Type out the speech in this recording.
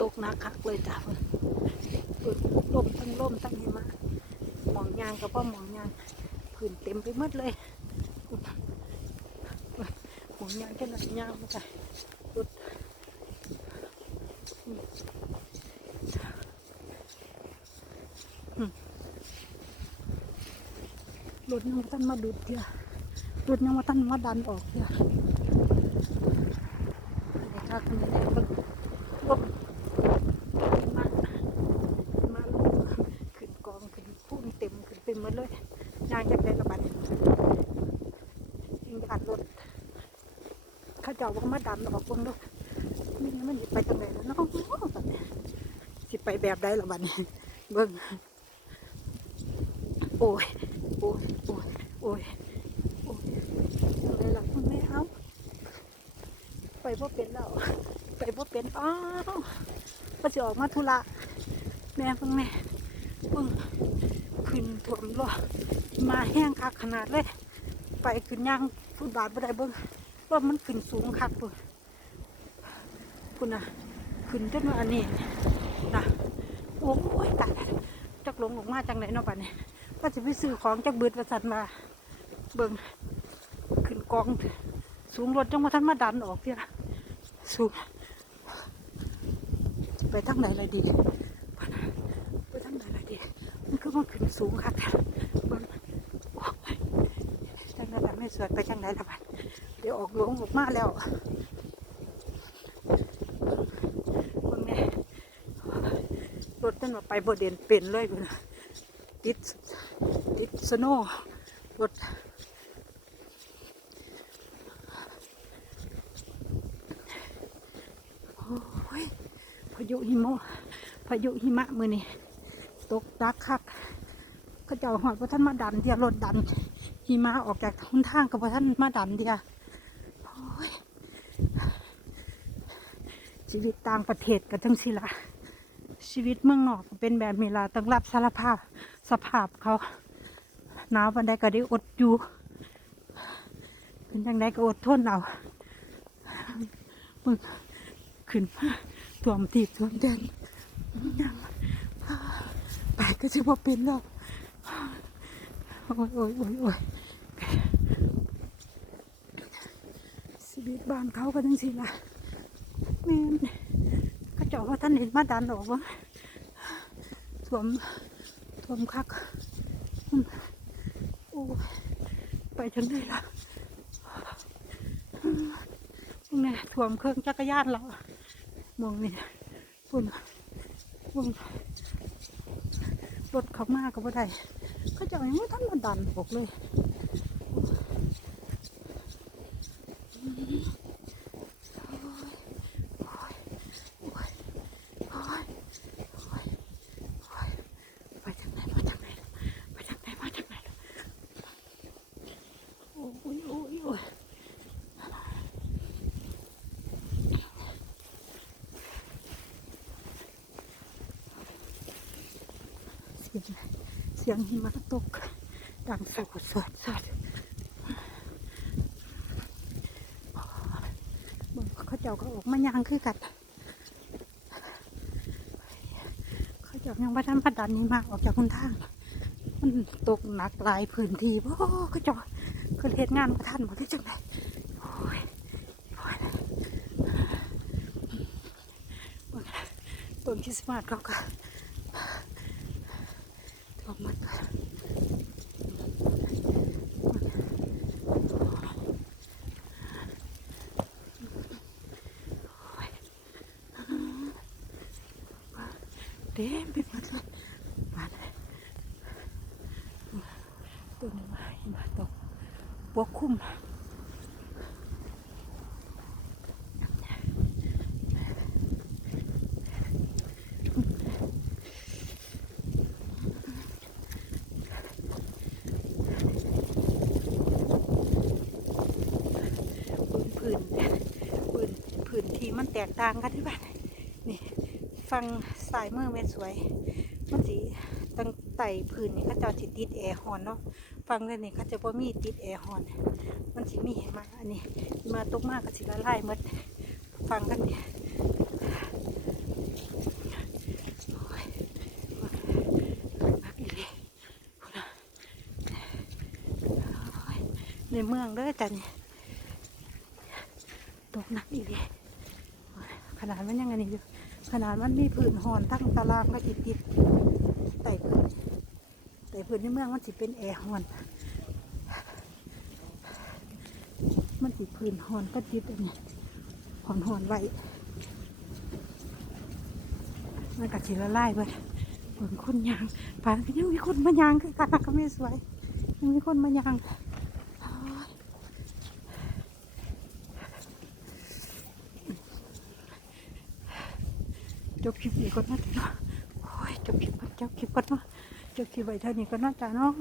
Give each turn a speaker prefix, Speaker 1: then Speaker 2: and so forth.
Speaker 1: ตกนักคักเลยจ้ะเพิ่นเพิ่นลมทั้งลมทั้งหิมะหมองยางกับพ่อหมองยางพื้นเต็มไปหมดเลยหมองยางแค่ไหนยางมาจ้ะรถรถยังบ่ท่านมาดุดเดียวรถยังว่าท่านมาดันออกเดียวเดี๋ยวถ้าคุณได้ก็ลบมามาลงขึ้นกองขึ้นพุ่นเต็ มขึ้นเต็มหมดเลยยางจากได้ระบาดยิงอัดรถเขาเจ้าว่ามาดันออกเบนรถนี่มันไปทางไหนแล้วเนาะบัดนี้สิไปแบบใดละบัดนี้เบิ่งโอ้ยโอ้ยโอ้ยโอ้ยโอ้ยอะไรล่ะคุณแม่เอาไปพ่เป็นแล้วไปพ่เป็นอ้าวก็จะออกมาธุระแม่เพิ่งแม่เพิ่ง ขึ้นถ่วมรอมาแห้งคักขนาดเลย ไปขึ้นย่างฟุตบาทบ่ได้เบิ่งว่ามันขึ้นสูงคักพุ่นคุณน่ะขึ้นจนว่าอันนี้นะโอ้ยตายแล้วจักหลงออกมาจังไหนเนาะป่านนี้ก็จะไปซื้อของจักเบิดประสันมาเบิ่งขึ้นกอง สูงรถจังว่าท่านมาดันออกเพียสูงไปทางไหนเลยดีไปทางไหนเลยดี มันคือมันขึ้นสูงคักแท้เบิ่งโอ้ยจังนั้นไม่สวยไปจังไหนละบัดเดี๋ยวออกหลวงออกมาแล้วเบิ่งรถนั่นว่าไปบ่เด่นเป็นเลยพุ่นน่ะติดติดสโนว์รถพายุหิมะพายุหิมะมือนี่ตกดัก เจ้าหอดพระท่านมาดันเดียรถดันหิมะออกจากทุนทางกับพระท่านมาดันเดียชีวิตต่างประเทศกันทั้งสิละชีวิตเมืองนอกเป็นแบบนี้ละต้องรับสารภาพสภาพเขาหนาววันใดก็ได้อดอยู่เป็นยังไงก็อดทนเอามึงขึ้นมาท่วมตีบท่วมแดนยังไปก็จะพอเป็นแล้ว โอ้ยโอ้ยโอ้ยโอ้ยชีวิตบ้านเขาก็จังสิล่ะแม่ก็เจาะว่าท่านเห็นมาดันออกวะท่วมท่วมคักอืมโอ้ยไปจังได้ล่ะนี่ท่วมเครื่องจักรยานแล้วมองนี่ปุ่นปุ่นรถเขามากก็บ่ได้ ก็จะยังไม่ทันมาดันออกเลย สียงเสียงหิมะตก ดังสดสดสดบนเขาเจ้าก็ออกมายางคือกันเขาเจ้ายังว่าท่านพัดดันนี่มากออกจากคนทาง มันตกหนักหลายพื้นที่โอ้เขาเจ้าคือเหตุงานประท่านหมดที่จังไดโอ้ยโอ้ยต้นคริสต์มาสเขาก็ ออกมาก่อน เต็มไปหมดเลยมาเลยต้นไม้มาตกปกคลุมพื้นพื้นพื้นที่มันแตกต่างกันที่บ้านนี่ ฟังสายมือเม็ดสวย มันสีตั้งไต่พื้นนี่เขาจะติดติดแอร์ฮอนเนาะฟังแล้วนี่เขาจะบ่มีติดแอร์ฮอนมันสีมีมาอันนี้มาตกมากก็สิละลายมดฟังกันนี่ในเมืองเด้อจันตกหนักอีกเลยขนาดมันยังไงนี่อยู่ ขนาดมันมีผืนหอนทั้งตารางก็อิดอิดไต่ผืนไต่ผืนในเมืองมันสิเป็นแอร์หอน มันสิผืนหอนก็จิตอันนี้หอนหอนไว้มันกัดสิละลายไปเหมือนคนยางป่านก็ยังมีคนมายางคือกันก็ไม่สวยยังมีคนมายางโอ้ย จบคลิปนี้ก่อนนะจ๊ะเนาะโอ้ยจบคลิปก่อนจบคลิปก่อนเนาะจบคลิปไว้เท่านี้ก่อนเนาะจ้าเนาะ